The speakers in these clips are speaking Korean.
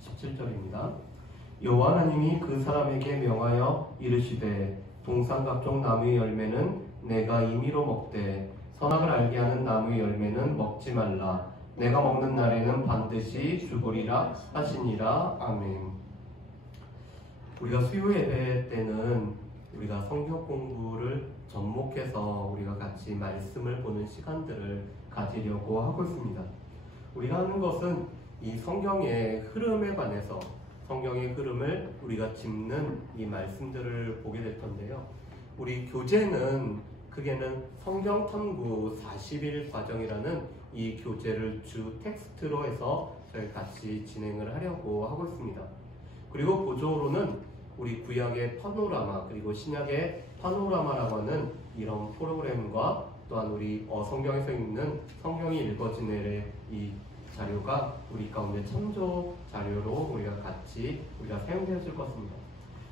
17절입니다. 여호와 하나님이 그 사람에게 명하여 이르시되 동산 각종 나무의 열매는 내가 임의로 먹되 선악을 알게 하는 나무의 열매는 먹지 말라. 내가 먹는 날에는 반드시 죽으리라 하시니라. 아멘. 우리가 수요 예배 때는 우리가 성경 공부를 접목해서 우리가 같이 말씀을 보는 시간들을 가지려고 하고 있습니다. 우리가 하는 것은 이 성경의 흐름에 관해서 성경의 흐름을 우리가 짚는 이 말씀들을 보게 될 텐데요. 우리 교재는 크게는 성경 탐구 40일 과정이라는 이 교재를 주 텍스트로 해서 저희 같이 진행을 하려고 하고 있습니다. 그리고 보조로는 우리 구약의 파노라마 그리고 신약의 파노라마라고 하는 이런 프로그램과 또한 우리 성경에서 읽는 성경이 읽어지는 이 자료가 우리 가운데 참조 자료로 우리가 사용되어질 것입니다.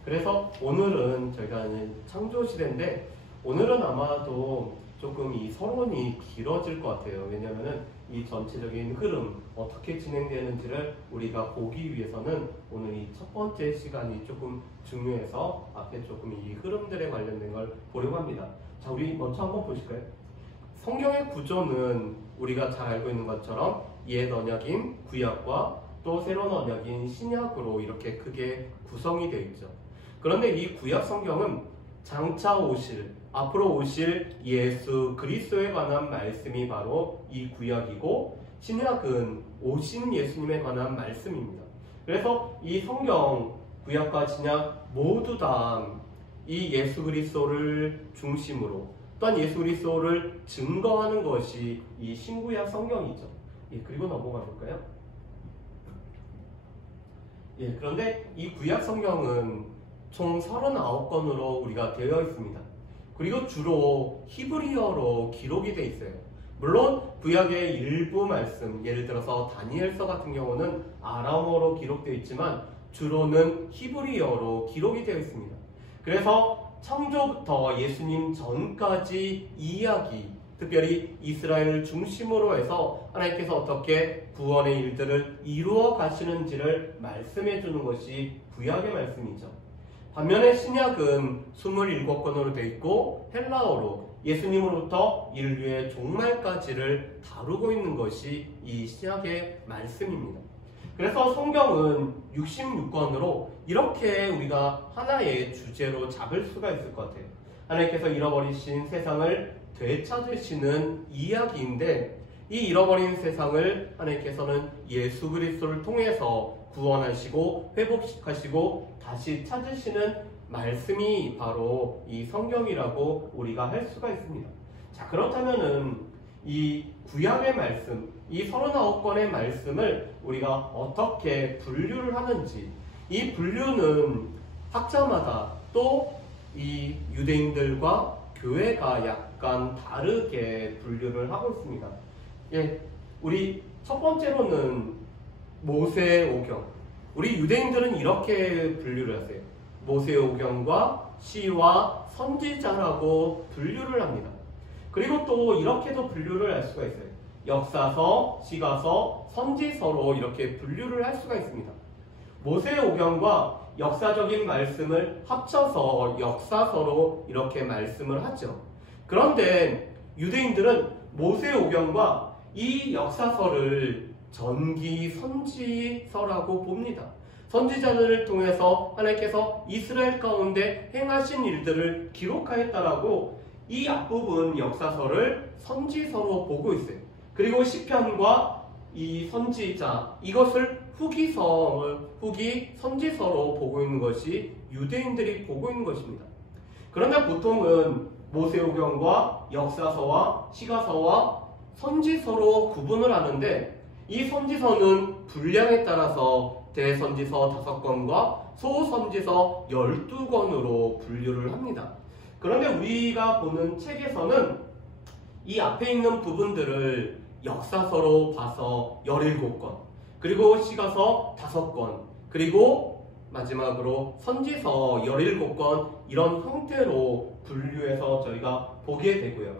그래서 오늘은 저희가 창조 시대인데 오늘은 아마도 조금 이 서론이 길어질 것 같아요. 왜냐하면 이 전체적인 흐름 어떻게 진행되는지를 우리가 보기 위해서는 오늘 이 첫 번째 시간이 조금 중요해서 앞에 조금 이 흐름들에 관련된 걸 보려고 합니다. 자, 우리 먼저 한번 보실까요? 성경의 구조는 우리가 잘 알고 있는 것처럼 옛 언약인 구약과 또 새로운 언약인 신약으로 이렇게 크게 구성이 되어 있죠. 그런데 이 구약 성경은 장차 앞으로 오실 예수 그리스도에 관한 말씀이 바로 이 구약이고, 신약은 오신 예수님에 관한 말씀입니다. 그래서 이 성경 구약과 신약 모두 다 이 예수 그리스도를 중심으로 또한 예수 그리스도를 증거하는 것이 이 신구약 성경이죠. 그리고 넘어가 볼까요? 그런데 이 구약 성경은 총 39권으로 우리가 되어 있습니다. 그리고 주로 히브리어로 기록이 되어 있어요. 물론 구약의 일부 말씀, 예를 들어서 다니엘서 같은 경우는 아람어로 기록되어 있지만 주로는 히브리어로 기록이 되어 있습니다. 그래서 창조부터 예수님 전까지 이야기, 특별히 이스라엘을 중심으로 해서 하나님께서 어떻게 구원의 일들을 이루어 가시는지를 말씀해 주는 것이 구약의 말씀이죠. 반면에 신약은 27권으로 되어 있고 헬라어로 예수님으로부터 인류의 종말까지를 다루고 있는 것이 이 신약의 말씀입니다. 그래서 성경은 66권으로 이렇게 우리가 하나의 주제로 잡을 수가 있을 것 같아요. 하나님께서 잃어버리신 세상을 되찾으시는 이야기인데, 이 잃어버린 세상을 하나님께서는 예수 그리스도를 통해서 구원하시고 회복하시고 다시 찾으시는 말씀이 바로 이 성경이라고 우리가 할 수가 있습니다. 자, 그렇다면은 이 구약의 말씀, 이 39권의 말씀을 우리가 어떻게 분류를 하는지, 이 분류는 학자마다 또 이 유대인들과 교회가 약간 다르게 분류를 하고 있습니다. 우리 첫 번째로는 모세오경. 우리 유대인들은 이렇게 분류를 하세요. 모세오경과 시와 선지자라고 분류를 합니다. 그리고 또 이렇게도 분류를 할 수가 있어요. 역사서, 시가서, 선지서로 이렇게 분류를 할 수가 있습니다. 모세오경과 역사적인 말씀을 합쳐서 역사서로 이렇게 말씀을 하죠. 그런데 유대인들은 모세오경과 이 역사서를 전기 선지서라고 봅니다. 선지자들을 통해서 하나님께서 이스라엘 가운데 행하신 일들을 기록하였다라고 이 앞부분 역사서를 선지서로 보고 있어요. 그리고 시편과 이 선지자, 이것을 후기 선지서로 보고 있는 것이 유대인들이 보고 있는 것입니다. 그런데 보통은 모세오경과 역사서와 시가서와 선지서로 구분을 하는데, 이 선지서는 분량에 따라서 대선지서 5권과 소선지서 12권으로 분류를 합니다. 그런데 우리가 보는 책에서는 이 앞에 있는 부분들을 역사서로 봐서 17권, 그리고 시가서 5권, 그리고 마지막으로 선지서 17권, 이런 형태로 분류해서 저희가 보게 되고요.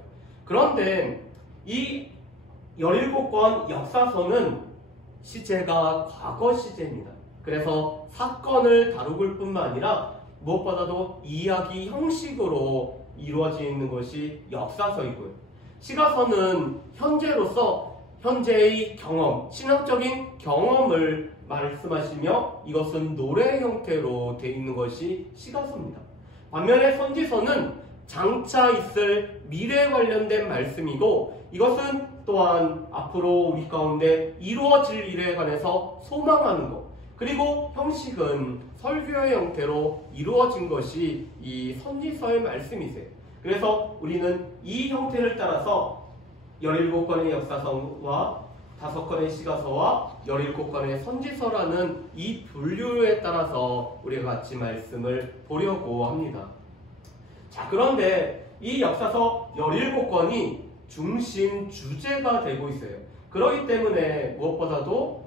그런데 이 17권 역사서는 시제가 과거 시제입니다. 그래서 사건을 다루길 뿐만 아니라 무엇보다도 이야기 형식으로 이루어지는 것이 역사서이고요. 시가서는 현재로서 현재의 경험, 신학적인 경험을 말씀하시며 이것은 노래 형태로 되어 있는 것이 시가서입니다. 반면에 선지서는 장차 있을 미래에 관련된 말씀이고 이것은 또한 앞으로 우리 가운데 이루어질 일에 관해서 소망하는 것, 그리고 형식은 설교의 형태로 이루어진 것이 이 선지서의 말씀이세요. 그래서 우리는 이 형태를 따라서 17권의 역사서와 5권의 시가서와 17권의 선지서라는 이 분류에 따라서 우리가 같이 말씀을 보려고 합니다. 자, 그런데 이 역사서 17권이 중심 주제가 되고 있어요. 그렇기 때문에 무엇보다도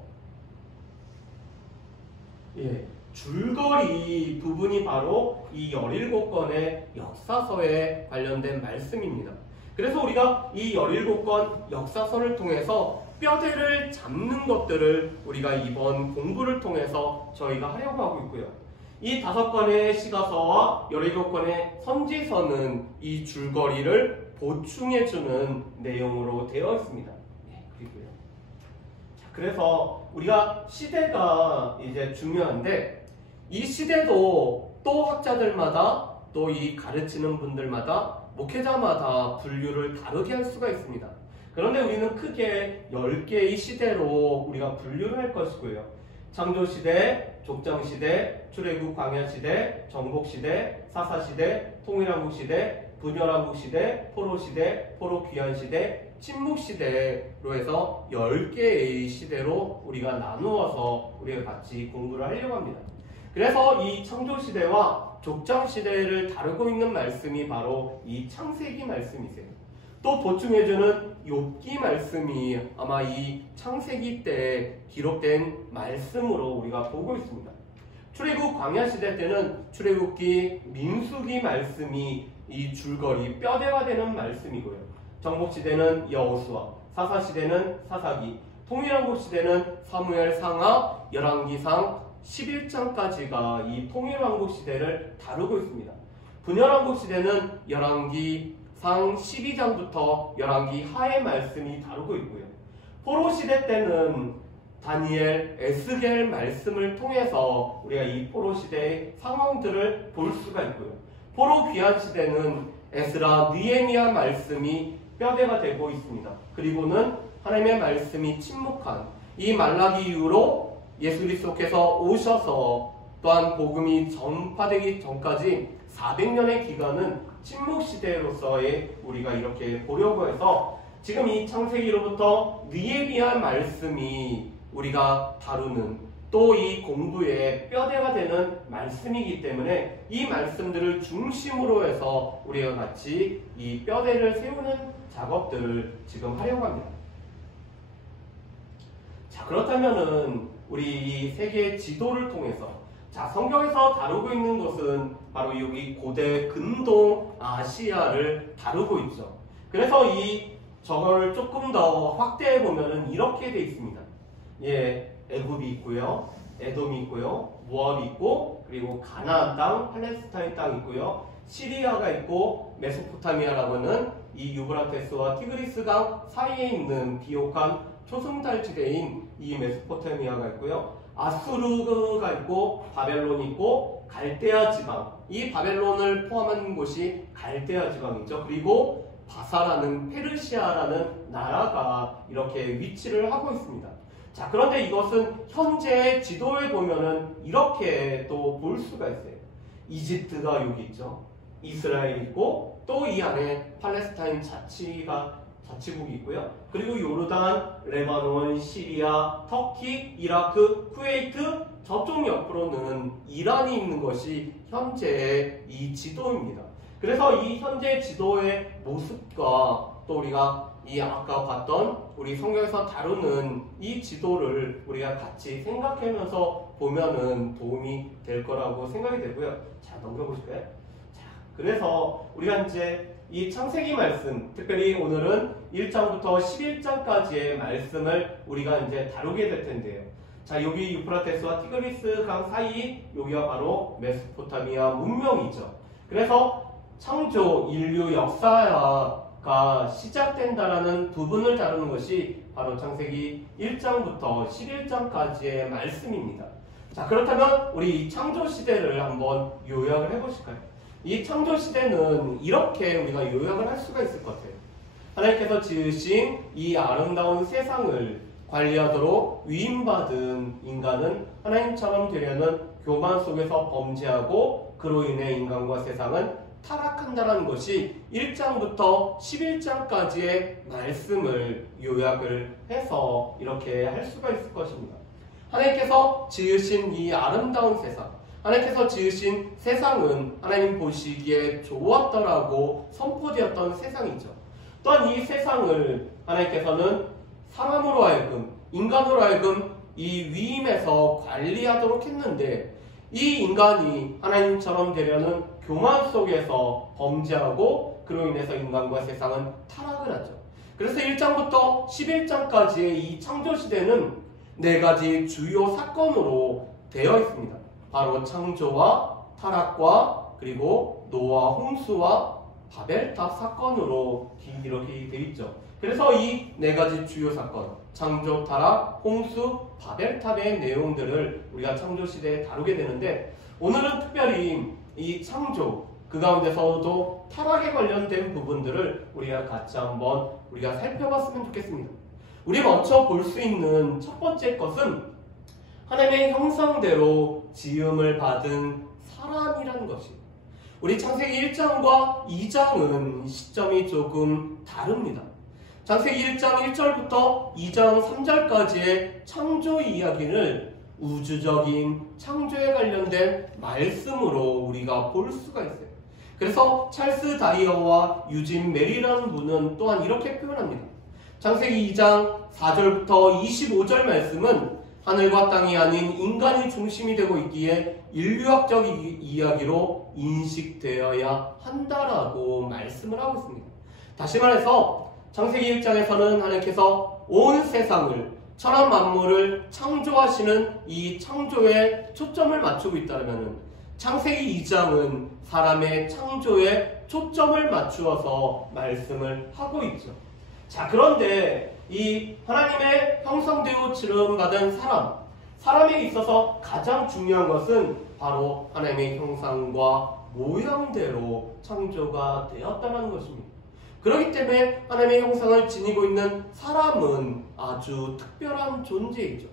줄거리 부분이 바로 이 17권의 역사서에 관련된 말씀입니다. 그래서 우리가 이 17권 역사서를 통해서 뼈대를 잡는 것들을 우리가 이번 공부를 통해서 저희가 하려고 하고 있고요. 이 5권의 시가서와 17권의 선지서는 이 줄거리를 보충해주는 내용으로 되어 있습니다. 그리고요. 자, 그래서 우리가 시대가 이제 중요한데 이 시대도 또 학자들마다 또 이 가르치는 분들마다 목회자마다 분류를 다르게 할 수가 있습니다. 그런데 우리는 크게 10개의 시대로 우리가 분류를 할 것이고요. 창조시대, 족장시대, 출애굽 광야시대, 정복시대, 사사시대, 통일한국시대, 분열한국시대, 포로시대, 포로귀환시대, 침묵시대로 해서 10개의 시대로 우리가 나누어서 우리가 같이 공부를 하려고 합니다. 그래서 이 창조시대와 족장시대를 다루고 있는 말씀이 바로 이 창세기 말씀이세요. 또 보충해주는 욥기 말씀이 아마 이 창세기 때 기록된 말씀으로 우리가 보고 있습니다. 출애굽 광야시대 때는 출애굽기, 민수기 말씀이 이 줄거리 뼈대가 되는 말씀이고요. 정복시대는 여호수아, 사사시대는 사사기, 통일왕국시대는 사무엘 상하, 열왕기상 11장까지가 이 통일왕국시대를 다루고 있습니다. 분열왕국시대는 열왕기상 12장부터 열왕기 하의 말씀이 다루고 있고요. 포로시대 때는 다니엘, 에스겔 말씀을 통해서 우리가 이 포로시대의 상황들을 볼 수가 있고요. 포로귀환시대는 에스라, 느헤미야 말씀이 뼈대가 되고 있습니다. 그리고는 하나님의 말씀이 침묵한 이 말라기 이후로 예수 그리스도께서 오셔서 또한 복음이 전파되기 전까지 400년의 기간은 침묵시대로서의 우리가 이렇게 보려고 해서 지금 이 창세기로부터 느헤미야 말씀이 우리가 다루는 또 이 공부의 뼈대가 되는 말씀이기 때문에 이 말씀들을 중심으로 해서 우리가 같이 이 뼈대를 세우는 작업들을 지금 하려고 합니다. 자, 그렇다면은 우리 이 세계 지도를 통해서 자, 성경에서 다루고 있는 것은 바로 여기 고대 근동 아시아를 다루고 있죠. 그래서 이 저거를 조금 더 확대해 보면은 이렇게 돼 있습니다. 애굽이 있고요, 에돔이 있고요, 모압이 있고, 그리고 가나안 땅, 팔레스타인 땅이 있고요, 시리아가 있고, 메소포타미아라고 하는 이 유브라테스와 티그리스강 사이에 있는 비옥한 초승달지대인 이 메소포타미아가 있고요, 아수르가 있고, 바벨론이 있고, 갈대아 지방, 이 바벨론을 포함한 곳이 갈대아 지방이죠. 그리고 바사라는 페르시아라는 나라가 이렇게 위치를 하고 있습니다. 자, 그런데 이것은 현재 지도에 보면은 이렇게 또 볼 수가 있어요. 이집트가 여기 있죠. 이스라엘이 있고, 또 이 안에 팔레스타인 자치국이 있고요. 그리고 요르단, 레바논, 시리아, 터키, 이라크, 쿠웨이트, 저쪽 옆으로는 이란이 있는 것이 현재의 이 지도입니다. 그래서 이 현재 지도의 모습과 또 우리가 이 아까 봤던 우리 성경에서 다루는 이 지도를 우리가 같이 생각하면서 보면은 도움이 될 거라고 생각이 되고요. 자, 넘겨보실까요? 자, 그래서 우리가 이제 이 창세기 말씀, 특별히 오늘은 1장부터 11장까지의 말씀을 우리가 이제 다루게 될 텐데요. 자, 여기 유프라테스와 티그리스 강 사이, 여기가 바로 메소포타미아 문명이죠. 그래서 창조 인류 역사가 시작된다라는 부분을 다루는 것이 바로 창세기 1장부터 11장까지의 말씀입니다. 자, 그렇다면 우리 이 창조 시대를 한번 요약을 해보실까요? 이 창조 시대는 이렇게 우리가 요약을 할 수가 있을 것 같아요. 하나님께서 지으신 이 아름다운 세상을 관리하도록 위임받은 인간은 하나님처럼 되려는 교만 속에서 범죄하고 그로 인해 인간과 세상은 타락한다는 것이 1장부터 11장까지의 말씀을 요약을 해서 이렇게 할 수가 있을 것입니다. 하나님께서 지으신 이 아름다운 세상, 하나님께서 지으신 세상은 하나님 보시기에 좋았더라고 선포되었던 세상이죠. 또한 이 세상을 하나님께서는 사람으로 하여금, 인간으로 하여금 이 위임에서 관리하도록 했는데, 이 인간이 하나님처럼 되려는 교만 속에서 범죄하고 그로 인해서 인간과 세상은 타락을 하죠. 그래서 1장부터 11장까지의 이 창조시대는 4가지 주요 사건으로 되어 있습니다. 바로 창조와 타락과 그리고 노아 홍수와 바벨탑 사건으로 이렇게 되어 있죠. 그래서 이 4가지 주요 사건, 창조, 타락, 홍수, 바벨탑의 내용들을 우리가 창조시대에 다루게 되는데, 오늘은 특별히 이 창조, 그 가운데서도 타락에 관련된 부분들을 우리가 같이 한번 우리가 살펴봤으면 좋겠습니다. 우리 먼저 볼 수 있는 첫 번째 것은 하나님의 형상대로 지음을 받은 사람이라는 것입니다. 우리 창세기 1장과 2장은 시점이 조금 다릅니다. 창세기 1장 1절부터 2장 3절까지의 창조 이야기를 우주적인 창조에 관련된 말씀으로 우리가 볼 수가 있어요. 그래서 찰스 다이어와 유진 메리라는 분은 또한 이렇게 표현합니다. 창세기 2장 4절부터 25절 말씀은 하늘과 땅이 아닌 인간이 중심이 되고 있기에 인류학적 이야기로 인식되어야 한다라고 말씀을 하고 있습니다. 다시 말해서 창세기 1장에서는 하나님께서 온 세상을, 천한 만물을 창조하시는 이 창조에 초점을 맞추고 있다면, 창세기 2장은 사람의 창조에 초점을 맞추어서 말씀을 하고 있죠. 자, 그런데 이 하나님의 형상대로 지음받은 사람에 있어서 가장 중요한 것은 바로 하나님의 형상과 모양대로 창조가 되었다는 것입니다. 그렇기 때문에 하나님의 형상을 지니고 있는 사람은 아주 특별한 존재이죠.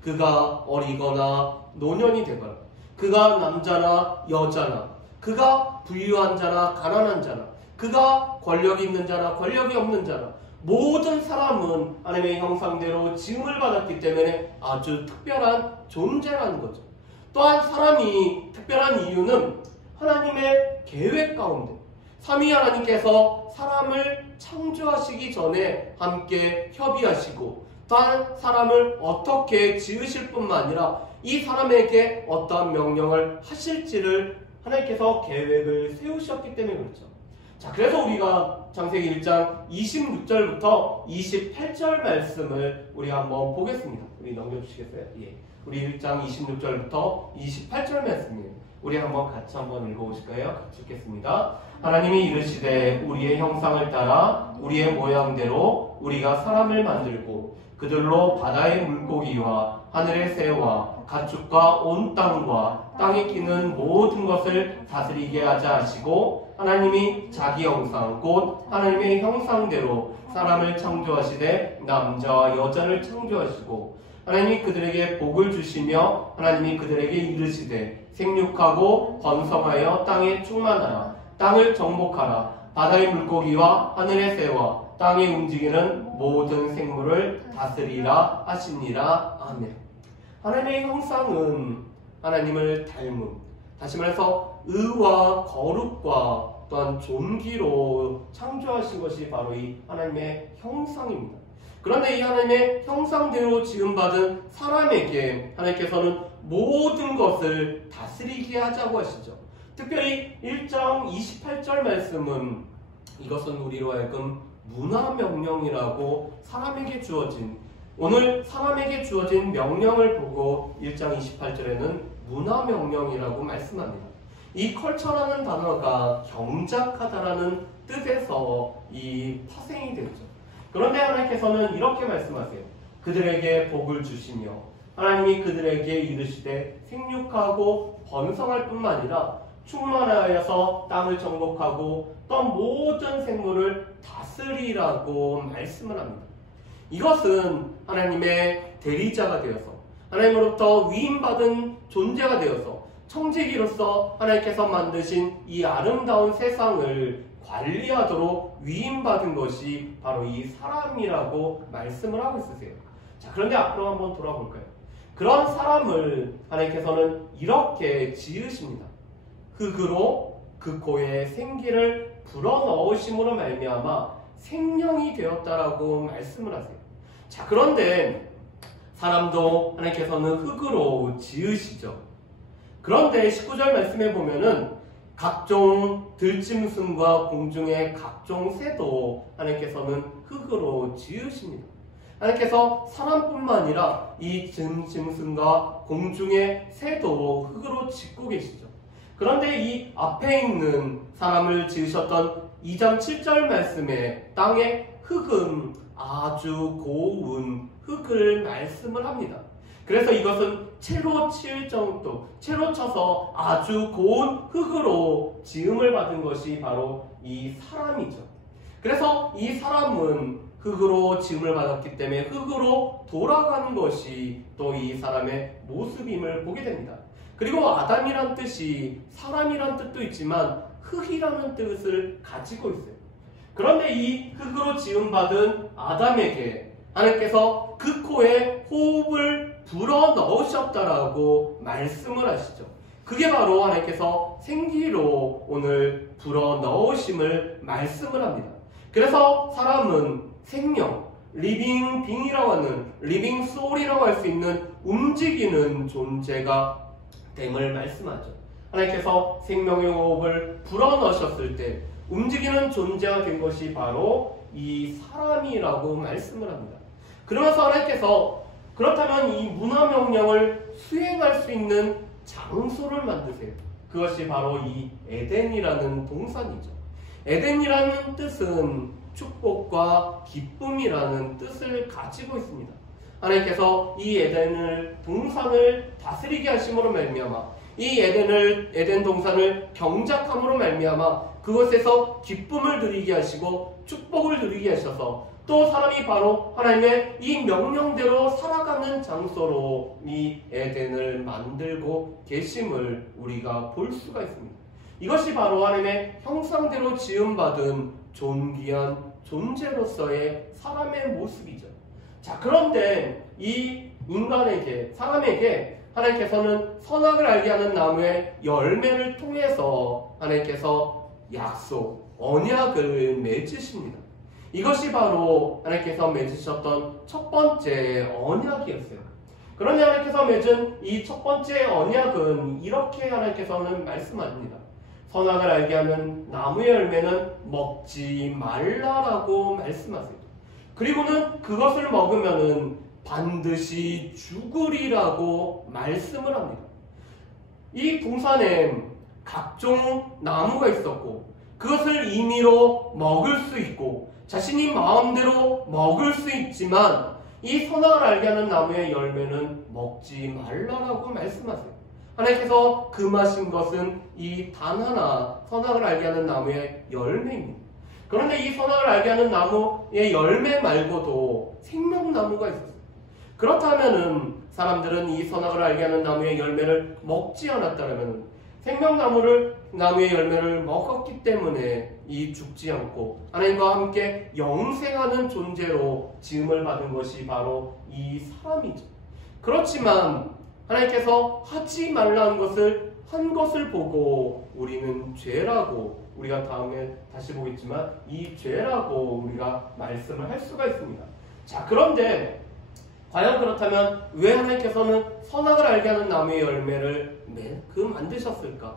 그가 어리거나 노년이 되거나, 그가 남자나 여자나, 그가 부유한 자나 가난한 자나, 그가 권력이 있는 자나 권력이 없는 자나, 모든 사람은 하나님의 형상대로 지음을 받았기 때문에 아주 특별한 존재라는 거죠. 또한 사람이 특별한 이유는 하나님의 계획 가운데 삼위 하나님께서 사람을 창조하시기 전에 함께 협의하시고, 또한 사람을 어떻게 지으실 뿐만 아니라 이 사람에게 어떠한 명령을 하실지를 하나님께서 계획을 세우셨기 때문에 그렇죠. 자, 그래서 우리가 창세기 1장 26절부터 28절 말씀을 우리 한번 보겠습니다. 우리 넘겨주시겠어요? 예. 우리 1장 26절부터 28절 말씀이에요. 우리 한번 같이 한번 읽어보실까요? 같이 읽겠습니다. 하나님이 이르시되 우리의 형상을 따라 우리의 모양대로 우리가 사람을 만들고 그들로 바다의 물고기와 하늘의 새와 가축과 온 땅과 땅에 끼는 모든 것을 다스리게 하자 하시고, 하나님이 자기 형상 곧 하나님의 형상대로 사람을 창조하시되 남자와 여자를 창조하시고, 하나님이 그들에게 복을 주시며 하나님이 그들에게 이르시되 생육하고 번성하여 땅에 충만하라, 땅을 정복하라, 바다의 물고기와 하늘의 새와 땅에 움직이는 모든 생물을 다스리라 하시니라. 아멘. 하나님의 형상은 하나님을 닮음, 다시 말해서 의와 거룩과 또한 존귀로 창조하신 것이 바로 이 하나님의 형상입니다. 그런데 이 하나님의 형상대로 지음받은 사람에게 하나님께서는 모든 것을 다스리게 하자고 하시죠. 특별히 1장 28절 말씀은 이것은 우리로 하여금 문화명령이라고 사람에게 주어진 오늘 사람에게 주어진 명령을 보고 1장 28절에는 문화명령이라고 말씀합니다. 이 컬처라는 단어가 경작하다라는 뜻에서 이 파생이 되죠. 그런데 하나님께서는 이렇게 말씀하세요. 그들에게 복을 주시며 하나님이 그들에게 이르시되 생육하고 번성할 뿐만 아니라 충만하여서 땅을 정복하고 또 모든 생물을 다스리라고 말씀을 합니다. 이것은 하나님의 대리자가 되어서 하나님으로부터 위임받은 존재가 되어서 청지기로서 하나님께서 만드신 이 아름다운 세상을 관리하도록 위임받은 것이 바로 이 사람이라고 말씀을 하고 있으세요. 자, 그런데 앞으로 한번 돌아볼까요? 그런 사람을 하나님께서는 이렇게 지으십니다. 흙으로 그 코에 생기를 불어넣으심으로 말미암아 생명이 되었다라고 말씀을 하세요. 자, 그런데 사람도 하나님께서는 흙으로 지으시죠. 그런데 19절 말씀에 보면은 각종 들짐승과 공중의 각종 새도 하나님께서는 흙으로 지으십니다. 하나님께서 사람뿐만 아니라 이 짐승과 공중의 새도 흙으로 짓고 계시죠. 그런데 이 앞에 있는 사람을 지으셨던 2장 7절 말씀에 땅의 흙은 아주 고운 흙을 말씀을 합니다. 그래서 이것은 채로 칠 정도, 채로 쳐서 아주 고운 흙으로 지음을 받은 것이 바로 이 사람이죠. 그래서 이 사람은 흙으로 지음을 받았기 때문에 흙으로 돌아가는 것이 또 이 사람의 모습임을 보게 됩니다. 그리고 아담이란 뜻이 사람이란 뜻도 있지만 흙이라는 뜻을 가지고 있어요. 그런데 이 흙으로 지음받은 아담에게 하나님께서 그 코에 호흡을 불어 넣으셨다라고 말씀을 하시죠. 그게 바로 하나님께서 생기로 오늘 불어 넣으심을 말씀을 합니다. 그래서 사람은 생명, 리빙 빙이라고 하는 리빙 소울이라고 할 수 있는 움직이는 존재가 됨을 말씀하죠. 하나님께서 생명의 호흡을 불어넣으셨을 때 움직이는 존재가 된 것이 바로 이 사람이라고 말씀을 합니다. 그러면서 하나님께서 그렇다면 이 문화명령을 수행할 수 있는 장소를 만드세요. 그것이 바로 이 에덴이라는 동산이죠. 에덴이라는 뜻은 축복과 기쁨이라는 뜻을 가지고 있습니다. 하나님께서 이 에덴을 동산을 다스리게 하심으로 말미암아 이 에덴 동산을 경작함으로 말미암아 그것에서 기쁨을 누리게 하시고 축복을 누리게 하셔서 또 사람이 바로 하나님의 이 명령대로 살아가는 장소로 이 에덴을 만들고 계심을 우리가 볼 수가 있습니다. 이것이 바로 하나님의 형상대로 지음받은 존귀한 존재로서의 사람의 모습이죠. 자, 그런데 이 인간에게, 사람에게 하나님께서는 선악을 알게 하는 나무의 열매를 통해서 하나님께서 약속, 언약을 맺으십니다. 이것이 바로 하나님께서 맺으셨던 첫 번째 언약이었어요. 그런데 하나님께서 맺은 이 첫 번째 언약은 이렇게 하나님께서는 말씀하십니다. 선악을 알게 하는 나무의 열매는 먹지 말라라고 말씀하세요. 그리고는 그것을 먹으면은 반드시 죽으리라고 말씀을 합니다. 이 동산에 각종 나무가 있었고 그것을 임의로 먹을 수 있고 자신이 마음대로 먹을 수 있지만 이 선악을 알게 하는 나무의 열매는 먹지 말라라고 말씀하세요. 하나님께서 금하신 것은 이 단 하나 선악을 알게 하는 나무의 열매입니다. 그런데 이 선악을 알게 하는 나무의 열매 말고도 생명나무가 있었어요. 그렇다면은 사람들은 이 선악을 알게 하는 나무의 열매를 먹지 않았다면 나무의 열매를 먹었기 때문에 이 죽지 않고 하나님과 함께 영생하는 존재로 지음을 받은 것이 바로 이 사람이죠. 그렇지만 하나님께서 하지 말라는 것을 한 것을 보고 우리는 죄라고, 우리가 다음에 다시 보겠지만 이 죄라고 우리가 말씀을 할 수가 있습니다. 자, 그런데 과연 그렇다면 왜 하나님께서는 선악을 알게 하는 나무의 열매를 만드셨을까?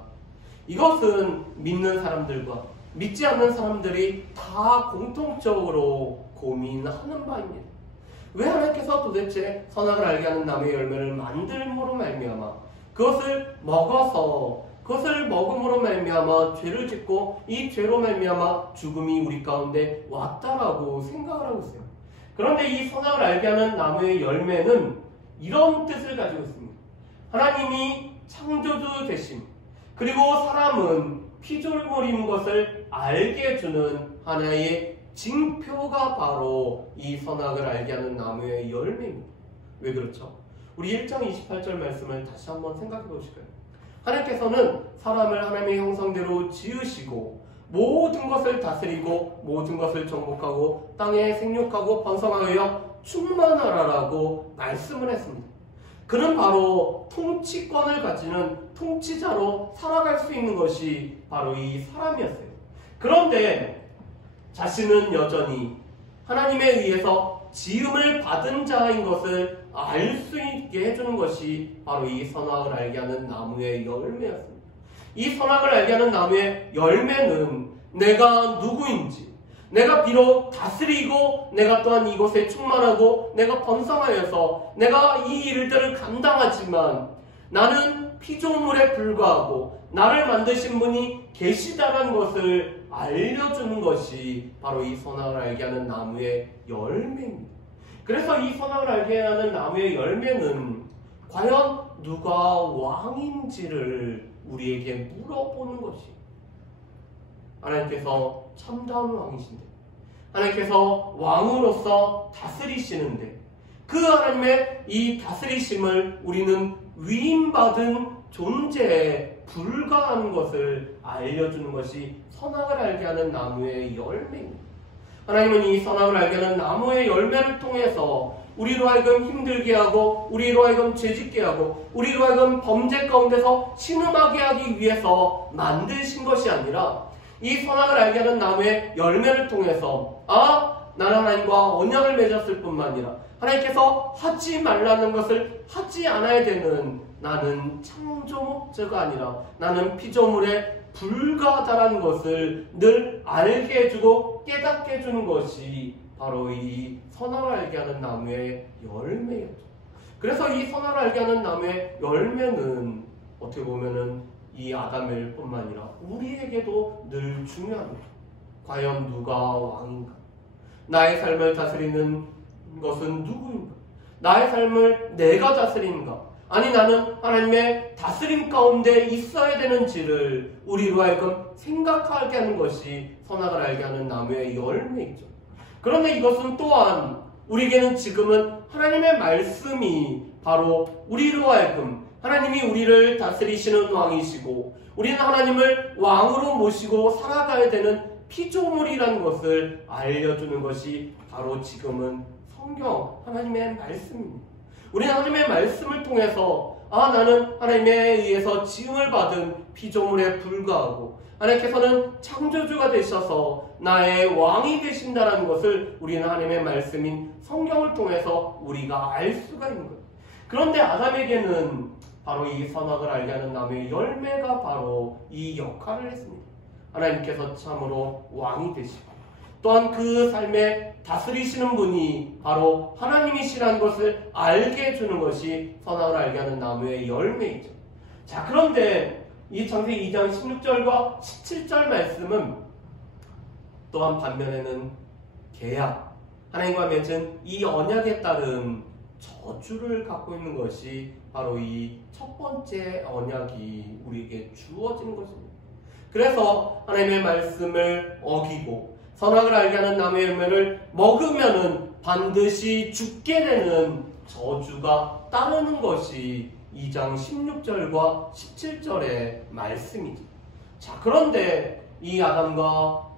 이것은 믿는 사람들과 믿지 않는 사람들이 다 공통적으로 고민하는 바입니다. 왜 하나님께서 도대체 선악을 알게 하는 나무의 열매를 만들므로 말미암아 그것을 먹음으로 말미암아 죄를 짓고 이 죄로 말미암아 죽음이 우리 가운데 왔다라고 생각을 하고 있어요. 그런데 이 선악을 알게 하는 나무의 열매는 이런 뜻을 가지고 있습니다. 하나님이 창조주 되심, 그리고 사람은 피조물인 것을 알게 해주는 하나의 징표가 바로 이 선악을 알게 하는 나무의 열매입니다. 왜 그렇죠? 우리 1장 28절 말씀을 다시 한번 생각해 보실까요? 하나님께서는 사람을 하나님의 형상대로 지으시고 모든 것을 다스리고 모든 것을 정복하고 땅에 생육하고 번성하여 충만하라라고 말씀을 했습니다. 그는 바로 통치권을 가지는 통치자로 살아갈 수 있는 것이 바로 이 사람이었어요. 그런데 자신은 여전히 하나님에 의해서 지음을 받은 자인 것을 알 수 있게 해주는 것이 바로 이 선악을 알게 하는 나무의 열매였습니다. 이 선악을 알게 하는 나무의 열매는 내가 누구인지, 내가 비록 다스리고 내가 또한 이곳에 충만하고 내가 번성하여서 내가 이 일들을 감당하지만 나는 피조물에 불과하고 나를 만드신 분이 계시다는 것을 알려주는 것이 바로 이 선악을 알게 하는 나무의 열매입니다. 그래서 이 선악을 알게 하는 나무의 열매는 과연 누가 왕인지를 우리에게 물어보는 것이, 하나님께서 참다운 왕이신데, 하나님께서 왕으로서 다스리시는데 그 하나님의 이 다스리심을 우리는 위임받은 존재에 불과한 것을 알려주는 것이 선악을 알게 하는 나무의 열매입니다. 하나님은 이 선악을 알게 하는 나무의 열매를 통해서 우리로 하여금 힘들게 하고 우리로 하여금 죄짓게 하고 우리로 하여금 범죄 가운데서 신음하게 하기 위해서 만드신 것이 아니라 이 선악을 알게 하는 나무의 열매를 통해서 나는 하나님과 언약을 맺었을 뿐만 아니라 하나님께서 하지 말라는 것을 하지 않아야 되는 나는 창조 목자가 아니라 나는 피조물에 불과하다는 것을 늘 알게 해주고 깨닫게 해주는 것이 바로 이 선악을 알게 하는 나무의 열매였죠. 그래서 이 선악을 알게 하는 나무의 열매는 어떻게 보면은 이 아담일 뿐만 아니라 우리에게도 늘 중요합니다. 과연 누가 왕인가? 나의 삶을 다스리는 것은 누구인가? 나의 삶을 내가 다스리는가? 아니 나는 하나님의 다스림 가운데 있어야 되는지를 우리로 하여금 생각하게 하는 것이 선악을 알게 하는 나무의 열매이죠. 그런데 이것은 또한 우리에게는 지금은 하나님의 말씀이 바로 우리로 하여금 하나님이 우리를 다스리시는 왕이시고 우리는 하나님을 왕으로 모시고 살아가야 되는 피조물이라는 것을 알려주는 것이 바로 지금은 성경 하나님의 말씀입니다. 우리는 하나님의 말씀을 통해서 나는 하나님에 의해서 지음을 받은 피조물에 불과하고 하나님께서는 창조주가 되셔서 나의 왕이 되신다는 것을 우리는 하나님의 말씀인 성경을 통해서 우리가 알 수가 있는 거예요. 그런데 아담에게는 바로 이 선악을 알게 하는 나무의 열매가 바로 이 역할을 했습니다. 하나님께서 참으로 왕이 되시고 또한 그 삶에 다스리시는 분이 바로 하나님이시라는 것을 알게 해주는 것이 선악을 알게 하는 나무의 열매이죠. 자, 그런데 이 창세기 2장 16절과 17절 말씀은 또한 반면에는 계약, 하나님과 맺은 이 언약에 따른 저주를 갖고 있는 것이 바로 이 첫 번째 언약이 우리에게 주어지는 것입니다. 그래서 하나님의 말씀을 어기고 선악을 알게 하는 나무의 열매를 먹으면은 반드시 죽게 되는 저주가 따르는 것이 2장 16절과 17절의 말씀이죠. 자, 그런데 이 아담과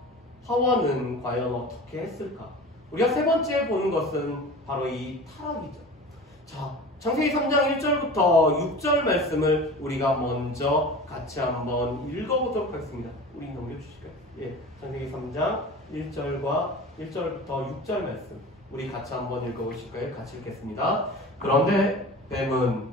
하와는 과연 어떻게 했을까? 우리가 세 번째 보는 것은 바로 이 타락이죠. 자, 창세기 3장 1절부터 6절 말씀을 우리가 먼저 같이 한번 읽어보도록 하겠습니다. 우리 넘겨주실까요? 예, 창세기 3장 1절부터 6절 말씀 우리 같이 한번 읽어보실까요? 같이 읽겠습니다. 그런데 뱀은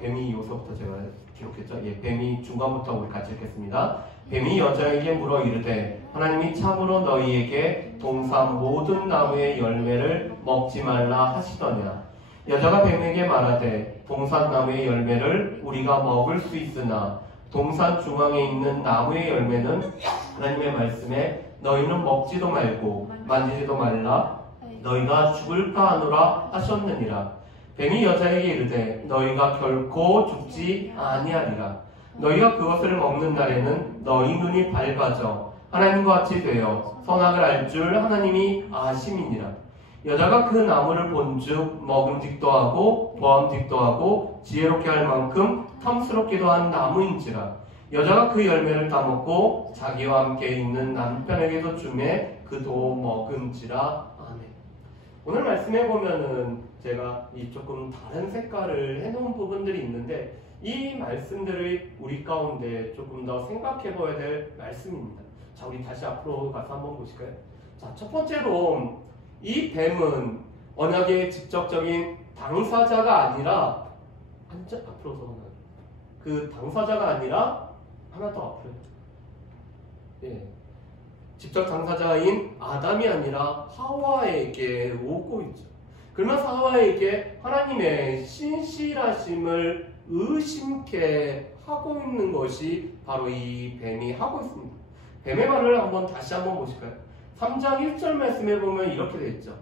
뱀이 요소부터 제가 기록했죠. 뱀이 중간부터 우리 같이 읽겠습니다. 뱀이 여자에게 물어 이르되 하나님이 참으로 너희에게 동산 모든 나무의 열매를 먹지 말라 하시더냐. 여자가 뱀에게 말하되 동산나무의 열매를 우리가 먹을 수 있으나 동산 중앙에 있는 나무의 열매는 하나님의 말씀에 너희는 먹지도 말고 만지지도 말라 너희가 죽을까 하노라 하셨느니라. 뱀이 여자에게 이르되 너희가 결코 죽지 아니하리라. 너희가 그것을 먹는 날에는 너희 눈이 밝아져 하나님과 같이 되어 선악을 알 줄 하나님이 아심이니라. 여자가 그 나무를 본즉 먹음직도 하고 보암직도 하고 지혜롭게 할 만큼 탐스럽기도 한 나무인지라. 여자가 그 열매를 따먹고 자기와 함께 있는 남편에게도 주매 그도 먹은지라. 아멘. 오늘 말씀해 보면은 제가 이 조금 다른 색깔을 해놓은 부분들이 있는데 이 말씀들을 우리 가운데 조금 더 생각해 봐야 될 말씀입니다. 자, 우리 다시 앞으로 가서 한번 보실까요? 자, 첫 번째로 이 뱀은 언약의 직접적인 당사자가 아니라 앞으로 서 그 당사자가 아니라 하나 더 앞으로 직접 당사자인 아담이 아니라 하와에게 오고 있죠. 그러면서 하와에게 하나님의 신실하심을 의심케 하고 있는 것이 바로 이 뱀이 하고 있습니다. 뱀의 말을 다시 한번 보실까요? 3장 1절 말씀에 보면 이렇게 되어 있죠.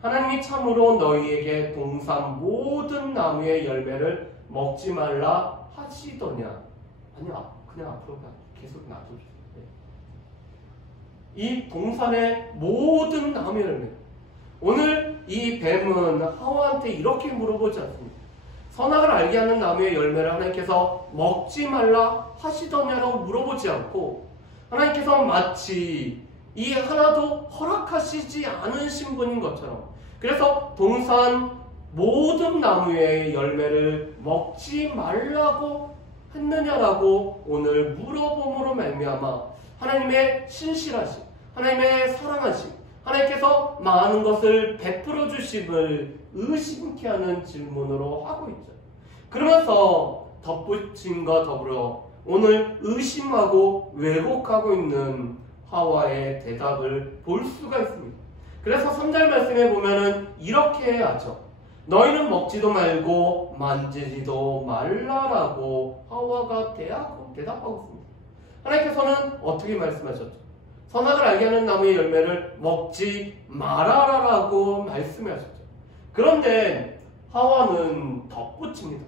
하나님이 참으로 너희에게 동산 모든 나무의 열매를 먹지 말라 하시더냐. 아니요, 그냥 앞으로 계속 놔둬주세요. 이 동산의 모든 나무의 열매. 오늘 이 뱀은 하와한테 이렇게 물어보지 않습니다. 선악을 알게 하는 나무의 열매를 하나님께서 먹지 말라 하시더냐라고 물어보지 않고 하나님께서 마치 이 하나도 허락하시지 않으신 분인 것처럼 그래서 동산 모든 나무의 열매를 먹지 말라고 했느냐라고 오늘 물어봄으로 말미암아 하나님의 신실하심, 하나님의 사랑하심, 하나님께서 많은 것을 베풀어 주심을 의심케 하는 질문으로 하고 있죠. 그러면서 덧붙임과 더불어 오늘 의심하고 왜곡하고 있는 하와의 대답을 볼 수가 있습니다. 그래서 3절 말씀에 보면은 이렇게 하죠. 너희는 먹지도 말고 만지지도 말라라고 하와가 대답하고 있습니다. 하나님께서는 어떻게 말씀하셨죠? 선악을 알게 하는 나무의 열매를 먹지 말아라라고 말씀하셨죠. 그런데 하와는 덧붙입니다.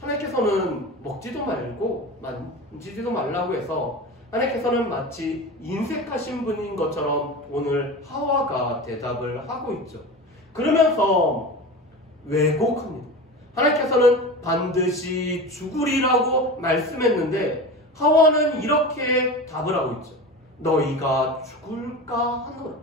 하나님께서는 먹지도 말고 만지지도 말라고 해서 하나님께서는 마치 인색하신 분인 것처럼 오늘 하와가 대답을 하고 있죠. 그러면서 왜곡합니다. 하나님께서는 반드시 죽으리라고 말씀했는데 하와는 이렇게 답을 하고 있죠. 너희가 죽을까 하노라.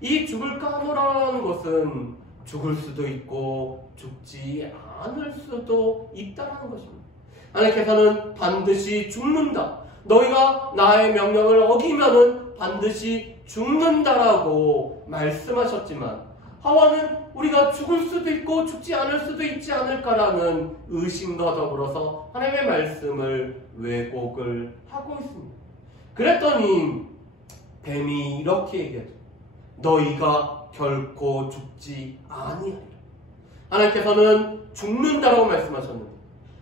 이 죽을까 하노라라는 것은 죽을 수도 있고 죽지 않을 수도 있다는 것입니다. 하나님께서는 반드시 죽는다. 너희가 나의 명령을 어기면은 반드시 죽는다라고 말씀하셨지만 하와는 우리가 죽을 수도 있고 죽지 않을 수도 있지 않을까라는 의심과 더불어서 하나님의 말씀을 왜곡을 하고 있습니다. 그랬더니 뱀이 이렇게 얘기하죠. 너희가 결코 죽지 아니하리라. 하나님께서는 죽는다라고 말씀하셨는데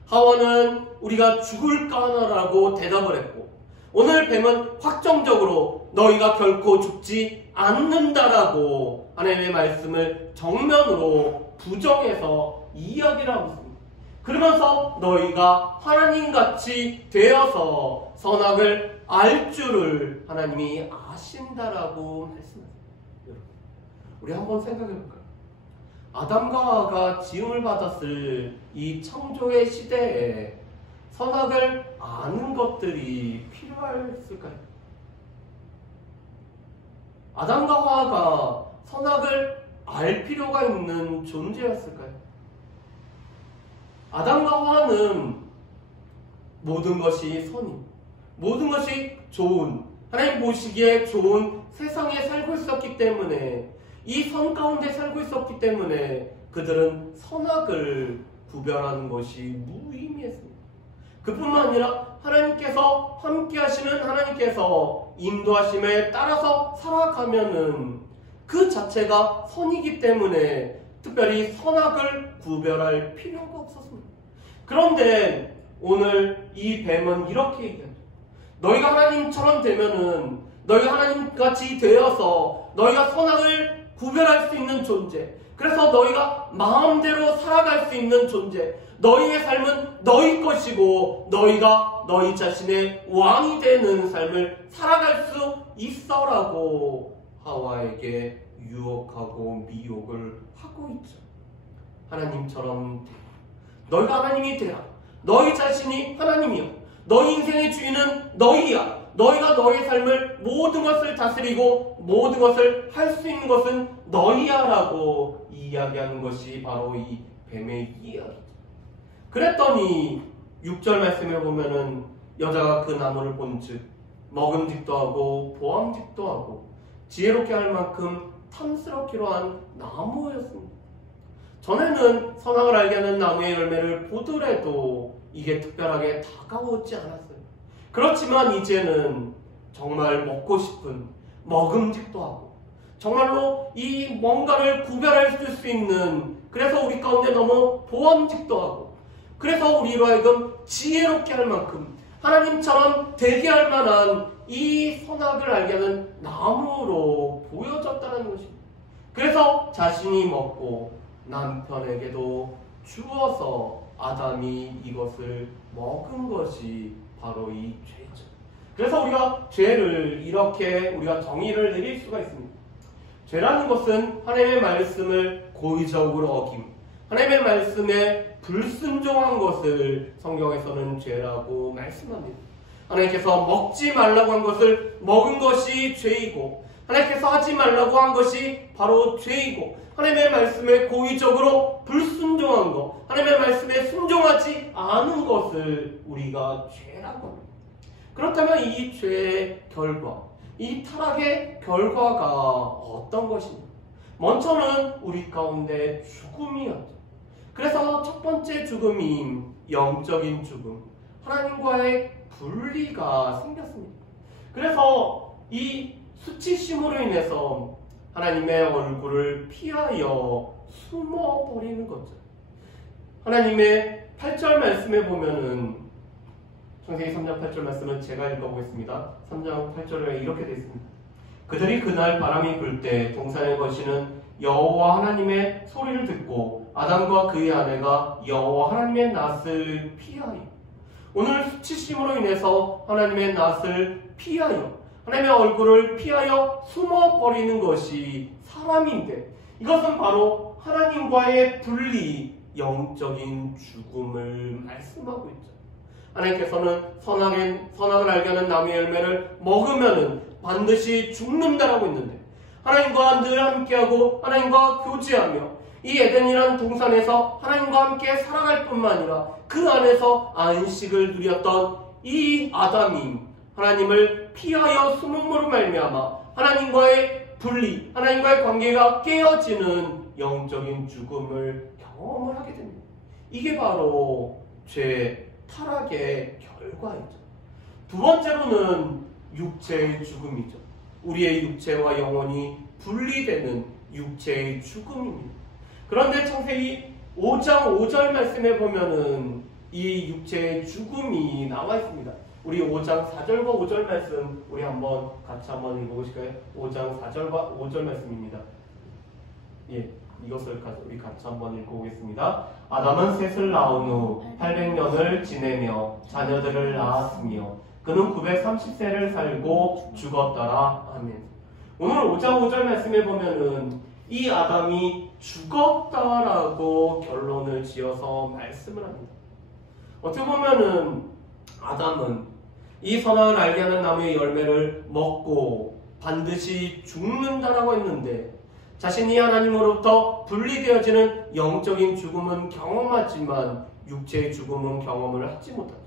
하와는 우리가 죽을까 하나라고 대답을 했고 오늘 뱀은 확정적으로 너희가 결코 죽지 않는다라고 하나님의 말씀을 정면으로 부정해서 이야기를 하고 있습니다. 그러면서 너희가 하나님같이 되어서 선악을 알 줄을 하나님이 아신다라고 말씀하십니다. 여러분, 우리 한번 생각해 볼까요? 아담과 하와가 지음을 받았을 이 창조의 시대에 선악을 아는 것들이 필요했을까요? 아담과 하와가 선악을 알 필요가 있는 존재였을까요? 아담과 하와는 모든 것이 선임, 모든 것이 좋은, 하나님 보시기에 좋은 세상에 살고 있었기 때문에 이 선 가운데 살고 있었기 때문에 그들은 선악을 구별하는 것이 무의미했습니다. 그뿐만 아니라 하나님께서 함께 하시는 하나님께서 인도하심에 따라서 살아가면은 그 자체가 선이기 때문에 특별히 선악을 구별할 필요가 없었습니다. 그런데 오늘 이 뱀은 이렇게 얘기합니다. 너희가 하나님처럼 되면은, 너희가 하나님같이 되어서 너희가 선악을 구별할 수 있는 존재, 그래서 너희가 마음대로 살아갈 수 있는 존재, 너희의 삶은 너희 것이고 너희가 너희 자신의 왕이 되는 삶을 살아갈 수 있어라고 하와에게 유혹하고 미혹을 하고 있죠. 하나님처럼 되라. 너희가 하나님이 되라. 너희 자신이 하나님이여. 너희 인생의 주인은 너희야. 너희가 너의 삶을 모든 것을 다스리고 모든 것을 할 수 있는 것은 너희야 라고 이야기하는 것이 바로 이 뱀의 이야기죠. 그랬더니 6절 말씀에 보면은 여자가 그 나무를 본즉 먹음직도 하고 보암직도 하고 지혜롭게 할 만큼 탐스럽기로 한 나무였습니다. 전에는 선악을 알게 하는 나무의 열매를 보더라도 이게 특별하게 다가오지 않았어요. 그렇지만 이제는 정말 먹고 싶은, 먹음직도 하고 정말로 이 뭔가를 구별할 수 있는, 그래서 우리 가운데 너무 보암직도 하고, 그래서 우리로 하여금 지혜롭게 할 만큼 하나님처럼 되게 할 만한 이 선악을 알게 하는 나무로 보여졌다는 것입니다. 그래서 자신이 먹고 남편에게도 주어서 아담이 이것을 먹은 것이 바로 이 죄죠. 그래서 우리가 죄를 이렇게 우리가 정의를 내릴 수가 있습니다. 죄라는 것은 하나님의 말씀을 고의적으로 어김, 하나님의 말씀에 불순종한 것을 성경에서는 죄라고 말씀합니다. 하나님께서 먹지 말라고 한 것을 먹은 것이 죄이고, 하나님께서 하지 말라고 한 것이 바로 죄이고, 하나님의 말씀에 고의적으로 불순종한 것, 하나님의 말씀에 순종하지 않은 것을 우리가 죄라고 합니다. 그렇다면 이 죄의 결과, 이 타락의 결과가 어떤 것입니까? 먼저는 우리 가운데 죽음이었죠. 그래서 첫 번째 죽음이 영적인 죽음, 하나님과의 분리가 생겼습니다. 그래서 이 수치심으로 인해서 하나님의 얼굴을 피하여 숨어버리는 거죠. 하나님의 8절 말씀에 보면은, 창세기 3장 8절 말씀은 제가 읽어보겠습니다. 3장 8절에 이렇게 되어 있습니다. 그들이 그날 바람이 불 때 동산에 거시는 여호와 하나님의 소리를 듣고 아담과 그의 아내가 여호와 하나님의 낯을 피하여, 오늘 수치심으로 인해서 하나님의 낯을 피하여, 하나님의 얼굴을 피하여 숨어버리는 것이 사람인데, 이것은 바로 하나님과의 분리, 영적인 죽음을 말씀하고 있죠. 하나님께서는 선악을 알게 하는 나무의 열매를 먹으면 반드시 죽는다라고 했는데, 하나님과 늘 함께하고 하나님과 교제하며 이 에덴이라는 동산에서 하나님과 함께 살아갈 뿐만 아니라 그 안에서 안식을 누렸던 이 아담이 하나님을 피하여 숨음으로 말미암아 하나님과의 분리, 하나님과의 관계가 깨어지는 영적인 죽음을 경험을 하게 됩니다. 이게 바로 죄, 타락의 결과이죠. 두 번째로는 육체의 죽음이죠. 우리의 육체와 영혼이 분리되는 육체의 죽음입니다. 그런데 창세기 5장 5절 말씀에 보면은 이 육체의 죽음이 나와 있습니다. 우리 5장 4절과 5절 말씀 우리 같이 한번 읽어보실까요? 5장 4절과 5절 말씀입니다. 예, 이것을 우리 같이 한번 읽어보겠습니다. 아담은 셋을 낳은 후 800년을 지내며 자녀들을 낳았으며 그는 930세를 살고 죽었더라. 아멘. 오늘 5장 5절 말씀에 보면은 이 아담이 죽었다라고 결론을 지어서 말씀을 합니다. 어떻게 보면은 아담은 이 선악을 알게 하는 나무의 열매를 먹고 반드시 죽는다라고 했는데, 자신이 하나님으로부터 분리되어지는 영적인 죽음은 경험하지만 육체의 죽음은 경험을 하지 못하죠.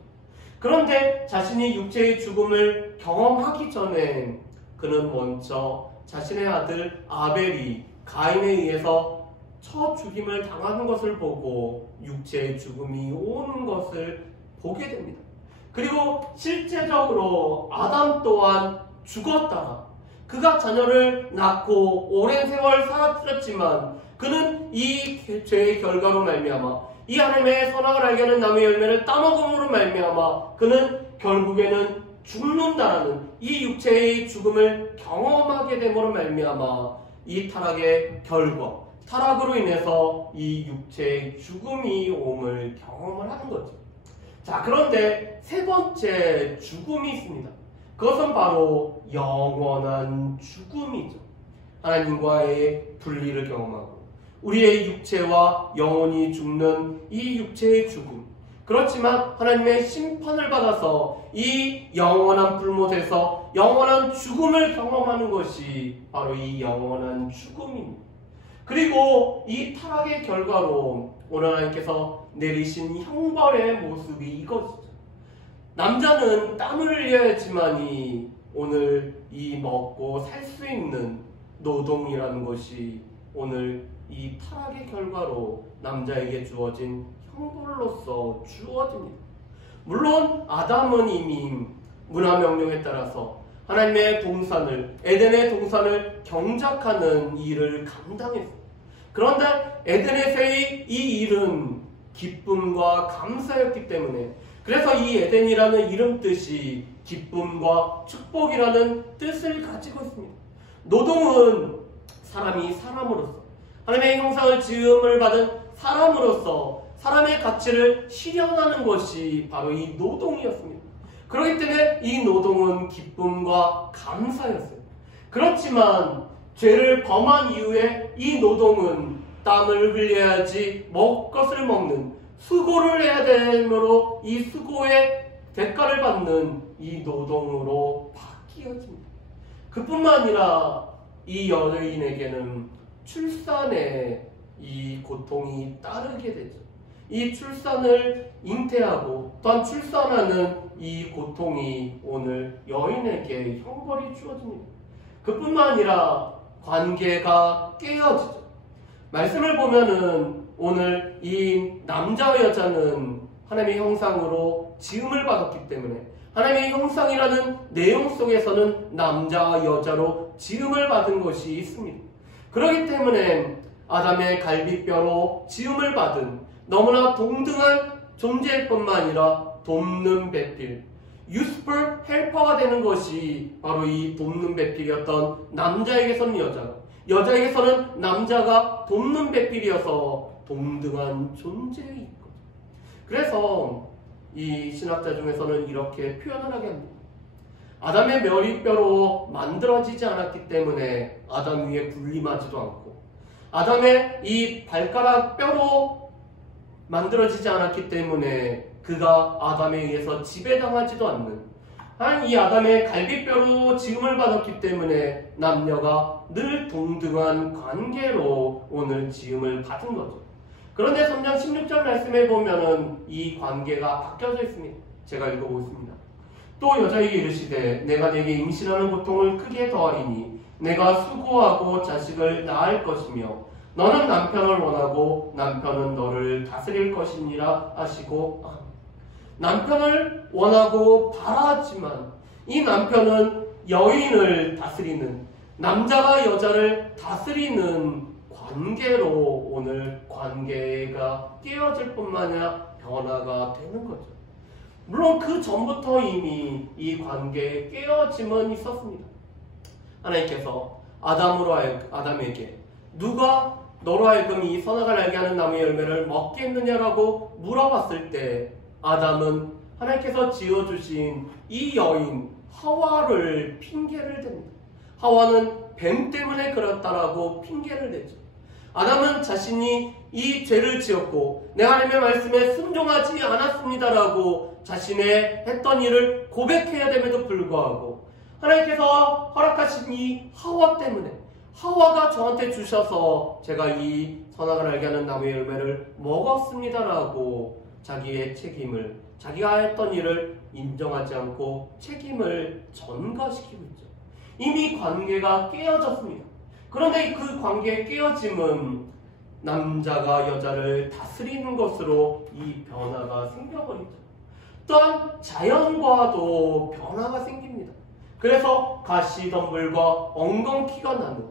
그런데 자신이 육체의 죽음을 경험하기 전에 그는 먼저 자신의 아들 아벨이 가인에 의해서 쳐 죽임을 당하는 것을 보고 육체의 죽음이 오는 것을 보게 됩니다. 그리고 실제적으로 아담 또한 죽었다가 그가 자녀를 낳고 오랜 세월 살았지만 그는 이 죄의 결과로 말미암아 이 하나님의 선악을 알게 하는 나무의 열매를 따먹음으로 말미암아 그는 결국에는 죽는다라는 이 육체의 죽음을 경험하게 됨으로 말미암아 이 타락의 결과, 타락으로 인해서 이 육체의 죽음이 옴을 경험을 하는 거죠. 자, 그런데 세 번째 죽음이 있습니다. 그것은 바로 영원한 죽음이죠. 하나님과의 분리를 경험하고 우리의 육체와 영혼이 죽는 이 육체의 죽음. 그렇지만 하나님의 심판을 받아서 이 영원한 불못에서 영원한 죽음을 경험하는 것이 바로 이 영원한 죽음입니다. 그리고 이 타락의 결과로 오늘 하나님께서 내리신 형벌의 모습이 이것이죠. 남자는 땀을 흘려야지만이 오늘 이 먹고 살 수 있는 노동이라는 것이 오늘 이 타락의 결과로 남자에게 주어진 형벌로서 주어집니다. 물론 아담은 이미 문화명령에 따라서 하나님의 동산을, 에덴의 동산을 경작하는 일을 감당했어요. 그런데 에덴에서의 이 일은 기쁨과 감사였기 때문에, 그래서 이 에덴이라는 이름 뜻이 기쁨과 축복이라는 뜻을 가지고 있습니다. 노동은 사람이 사람으로서, 하나님의 형상을 지음을 받은 사람으로서 사람의 가치를 실현하는 것이 바로 이 노동이었습니다. 그렇기 때문에 이 노동은 기쁨과 감사였어요. 그렇지만 죄를 범한 이후에 이 노동은 땀을 흘려야지 먹을 것을 먹는, 수고를 해야 되므로 이 수고의 대가를 받는 이 노동으로 바뀌어집니다. 그뿐만 아니라 이 여인에게는 출산의 이 고통이 따르게 되죠. 이 출산을 잉태하고 또한 출산하는 이 고통이 오늘 여인에게 형벌이 주어집니다. 그뿐만 아니라 관계가 깨어지죠. 말씀을 보면은 오늘 이 남자와 여자는 하나님의 형상으로 지음을 받았기 때문에 하나님의 형상이라는 내용 속에서는 남자와 여자로 지음을 받은 것이 있습니다. 그렇기 때문에 아담의 갈비뼈로 지음을 받은 너무나 동등한 존재일 뿐만 아니라 돕는 배필, useful helper가 되는 것이 바로 이 돕는 배필이었던 남자에게서는 여자가, 여자에게서는 남자가 돕는 배필이어서 동등한 존재인 거죠. 그래서 이 신학자 중에서는 이렇게 표현을 하게 합니다. 아담의 머리뼈로 만들어지지 않았기 때문에 아담 위에 군림하지도 않고, 아담의 이 발가락 뼈로 만들어지지 않았기 때문에 그가 아담에 의해서 지배당하지도 않는, 이 아담의 갈비뼈로 지음을 받았기 때문에 남녀가 늘 동등한 관계로 오늘 지음을 받은 거죠. 그런데 3장 16절 말씀에 보면은 이 관계가 바뀌어져 있습니다. 제가 읽어보겠습니다. 또 여자에게 이르시되 내가 내게 임신하는 고통을 크게 더하리니 내가 수고하고 자식을 낳을 것이며 너는 남편을 원하고 남편은 너를 다스릴 것이니라 하시고, 남편을 원하고 바라지만 이 남편은 여인을 다스리는, 남자가 여자를 다스리는 관계로 오늘 관계가 깨어질 뿐만 아니라 변화가 되는 거죠. 물론 그 전부터 이미 이 관계의 깨어짐은 있었습니다. 하나님께서 아담에게 누가 너로 하여금 이 선악을 알게 하는 나무의 열매를 먹게 했느냐라고 물어봤을 때 아담은 하나님께서 지어주신 이 여인 하와를 핑계를 댑니다. 하와는 뱀 때문에 그렇다라고 핑계를 대죠. 아담은 자신이 이 죄를 지었고 내가 하나님의 말씀에 순종하지 않았습니다라고 자신의 했던 일을 고백해야 됨에도 불구하고 하나님께서 허락하신 이 하와 때문에, 하와가 저한테 주셔서 제가 이 선악을 알게 하는 나무의 열매를 먹었습니다라고 자기의 책임을, 자기가 했던 일을 인정하지 않고 책임을 전가시키고 있죠. 이미 관계가 깨어졌습니다. 그런데 그 관계의 깨어짐은 남자가 여자를 다스리는 것으로 이 변화가 생겨버리죠. 또한 자연과도 변화가 생깁니다. 그래서 가시덤불과 엉겅퀴가 나는,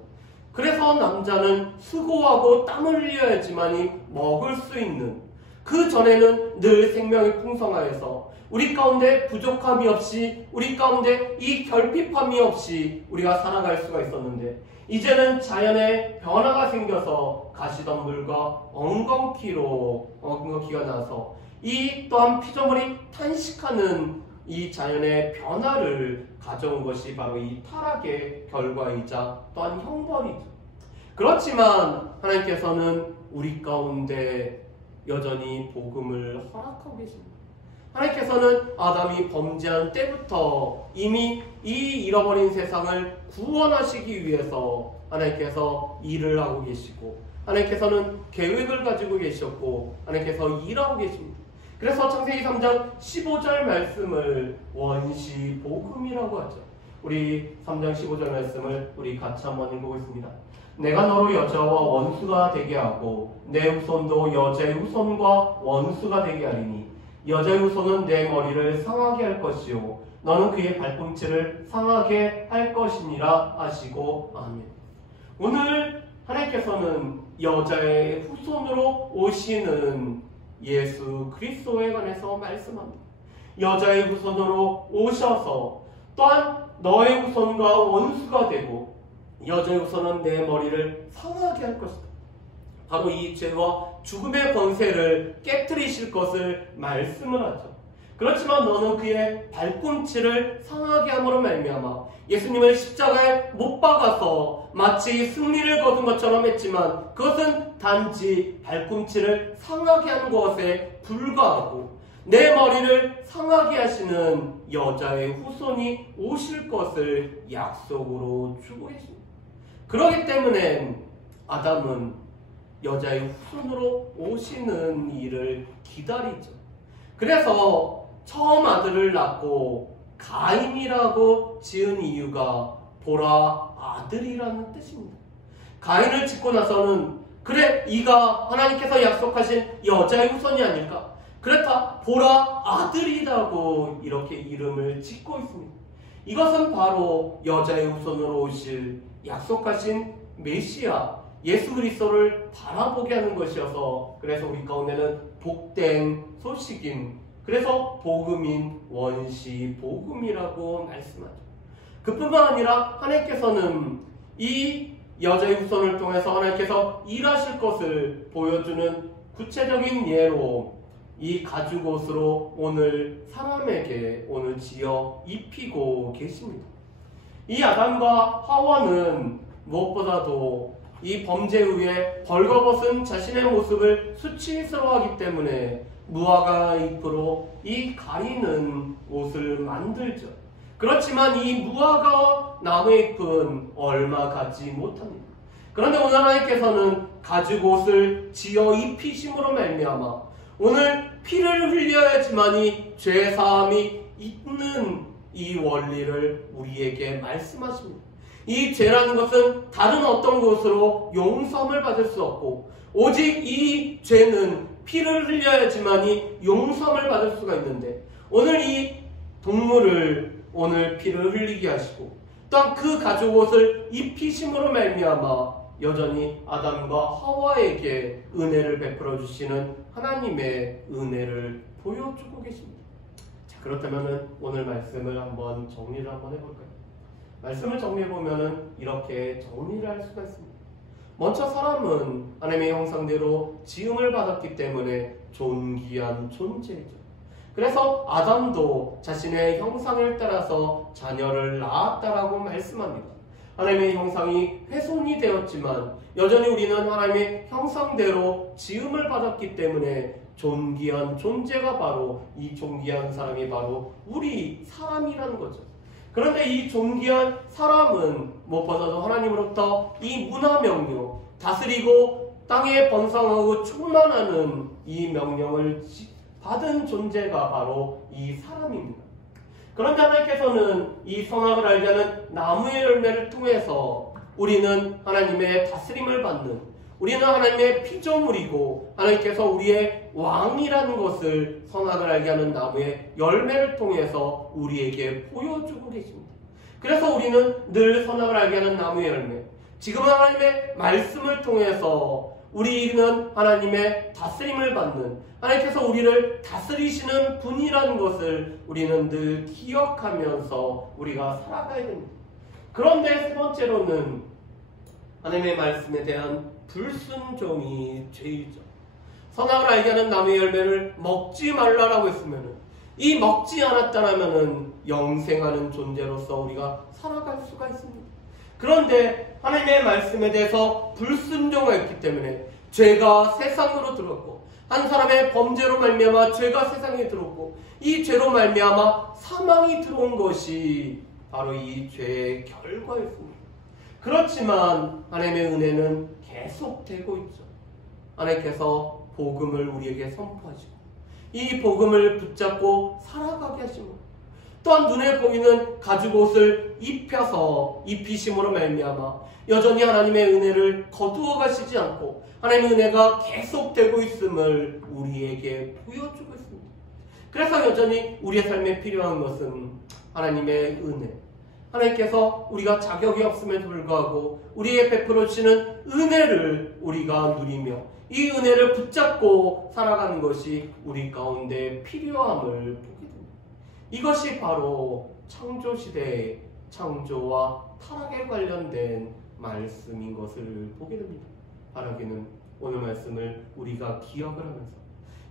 그래서 남자는 수고하고 땀을 흘려야지만이 먹을 수 있는, 그 전에는 늘 생명이 풍성하여서 우리 가운데 부족함이 없이, 우리 가운데 이 결핍함이 없이 우리가 살아갈 수가 있었는데, 이제는 자연의 변화가 생겨서 가시덤불과 엉겅퀴가 나서 이 또한 피조물이 탄식하는 이 자연의 변화를 가져온 것이 바로 이 타락의 결과이자 또한 형벌이죠. 그렇지만 하나님께서는 우리 가운데 여전히 복음을 허락하고 계십니다. 하나님께서는 아담이 범죄한 때부터 이미 이 잃어버린 세상을 구원하시기 위해서 하나님께서 일을 하고 계시고, 하나님께서는 계획을 가지고 계셨고, 하나님께서 일하고 계십니다. 그래서 창세기 3장 15절 말씀을 원시 복음이라고 하죠. 우리 3장 15절 말씀을 우리 같이 한번 읽어보겠습니다. 내가 너로 여자와 원수가 되게 하고 내 후손도 여자의 후손과 원수가 되게 하리니 여자의 후손은 내 머리를 상하게 할 것이요 너는 그의 발꿈치를 상하게 할 것이니라 하시고 아멘. 오늘 하나님께서는 여자의 후손으로 오시는 예수 그리스도에 관해서 말씀합니다. 여자의 후손으로 오셔서 또한 너의 후손과 원수가 되고 여자의 후손은 내 머리를 상하게 할 것이다. 바로 이 죄와 죽음의 권세를 깨뜨리실 것을 말씀을 하죠. 그렇지만 너는 그의 발꿈치를 상하게 함으로 말미암아 예수님을 십자가에 못 박아서 마치 승리를 거둔 것처럼 했지만 그것은 단지 발꿈치를 상하게 하는 것에 불과하고 내 머리를 상하게 하시는 여자의 후손이 오실 것을 약속으로 주고 계십니다. 그렇기 때문에 아담은 여자의 후손으로 오시는 일을 기다리죠. 그래서 처음 아들을 낳고 가인이라고 지은 이유가 보라 아들이라는 뜻입니다. 가인을 짓고 나서는 그래 이가 하나님께서 약속하신 여자의 후손이 아닐까? 그렇다 보라 아들이라고 이렇게 이름을 짓고 있습니다. 이것은 바로 여자의 후손으로 오실 약속하신 메시아 예수 그리스도를 바라보게 하는 것이어서 그래서 우리 가운데는 복된 소식인 그래서 복음인 원시 복음이라고 말씀하죠. 그뿐만 아니라 하나님께서는 이 여자의 후손을 통해서 하나님께서 일하실 것을 보여주는 구체적인 예로 이 가죽옷으로 오늘 사람에게 오늘 지어 입히고 계십니다. 이 아담과 하와는 무엇보다도 이 범죄 후에 벌거벗은 자신의 모습을 수치스러워하기 때문에 무화과 잎으로 이 가리는 옷을 만들죠. 그렇지만 이 무화과 나무의 잎은 얼마 가지 못합니다. 그런데 오늘 하나님께서는 가죽옷을 지어 입히심으로 말미암아 오늘 피를 흘려야지만이 죄사함이 있는 이 원리를 우리에게 말씀하십니다. 이 죄라는 것은 다른 어떤 것으로 용서함을 받을 수 없고 오직 이 죄는 피를 흘려야지만이 용서함을 받을 수가 있는데 오늘 이 동물을 오늘 피를 흘리게 하시고 또한 그 가죽옷을 입히심으로 말미암아 여전히 아담과 하와에게 은혜를 베풀어 주시는 하나님의 은혜를 보여주고 계십니다. 자, 그렇다면 오늘 말씀을 한번 정리를 한번 해볼까요? 말씀을 정리해보면 이렇게 정리를 할 수가 있습니다. 먼저 사람은 하나님의 형상대로 지음을 받았기 때문에 존귀한 존재이죠. 그래서 아담도 자신의 형상을 따라서 자녀를 낳았다라고 말씀합니다. 하나님의 형상이 훼손이 되었지만 여전히 우리는 하나님의 형상대로 지음을 받았기 때문에 존귀한 존재가 바로 이 존귀한 사람이 바로 우리 사람이라는 거죠. 그런데 이 존귀한 사람은 무엇보다도 하나님으로부터 이 문화명령, 다스리고 땅에 번성하고 충만하는 이 명령을 받은 존재가 바로 이 사람입니다. 그런데 하나님께서는 이 선악을 알게 하는 나무의 열매를 통해서 우리는 하나님의 다스림을 받는 우리는 하나님의 피조물이고 하나님께서 우리의 왕이라는 것을 선악을 알게 하는 나무의 열매를 통해서 우리에게 보여주고 계십니다. 그래서 우리는 늘 선악을 알게 하는 나무의 열매, 지금은 하나님의 말씀을 통해서 우리는 하나님의 다스림을 받는, 하나님께서 우리를 다스리시는 분이라는 것을 우리는 늘 기억하면서 우리가 살아가야 됩니다. 그런데 세 번째로는 하나님의 말씀에 대한 불순종이 죄이죠. 선악을 알게 하는 나무의 열매를 먹지 말라라고 했으면 이 먹지 않았다라면 영생하는 존재로서 우리가 살아갈 수가 있습니다. 그런데 하나님의 말씀에 대해서 불순종했기 때문에 죄가 세상으로 들어왔고, 한 사람의 범죄로 말미암아 죄가 세상에 들어왔고, 이 죄로 말미암아 사망이 들어온 것이 바로 이 죄의 결과였습니다. 그렇지만 하나님의 은혜는 계속되고 있죠. 하나님께서 복음을 우리에게 선포하시고 이 복음을 붙잡고 살아가게 하시고, 또한 눈에 보이는 가죽옷을 입히심으로 말미암아 여전히 하나님의 은혜를 거두어 가시지 않고 하나님의 은혜가 계속되고 있음을 우리에게 보여주고 있습니다. 그래서 여전히 우리의 삶에 필요한 것은 하나님의 은혜, 하나님께서 우리가 자격이 없음에도 불구하고 우리에게 베풀어 주시는 은혜를 우리가 누리며 이 은혜를 붙잡고 살아가는 것이 우리 가운데 필요함을 보게 됩니다. 이것이 바로 창조시대의 창조와 타락에 관련된 말씀인 것을 보게 됩니다. 바라기는 오늘 말씀을 우리가 기억을 하면서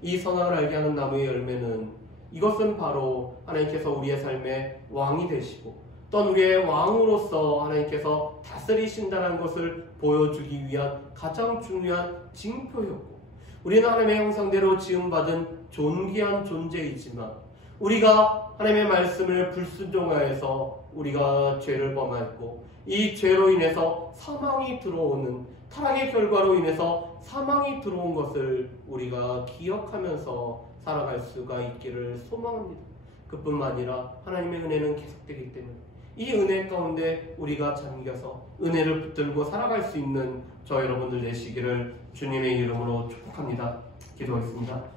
이 선악을 알게 하는 나무의 열매는, 이것은 바로 하나님께서 우리의 삶의 왕이 되시고 또한 우리의 왕으로서 하나님께서 다스리신다는 것을 보여주기 위한 가장 중요한 징표였고, 우리는 하나님의 형상대로 지음받은 존귀한 존재이지만 우리가 하나님의 말씀을 불순종하여서 우리가 죄를 범하였고, 이 죄로 인해서 사망이 들어오는, 타락의 결과로 인해서 사망이 들어온 것을 우리가 기억하면서 살아갈 수가 있기를 소망합니다. 그뿐만 아니라 하나님의 은혜는 계속되기 때문에 이 은혜 가운데 우리가 잠겨서 은혜를 붙들고 살아갈 수 있는 저 여러분들 되시기를 주님의 이름으로 축복합니다. 기도하겠습니다.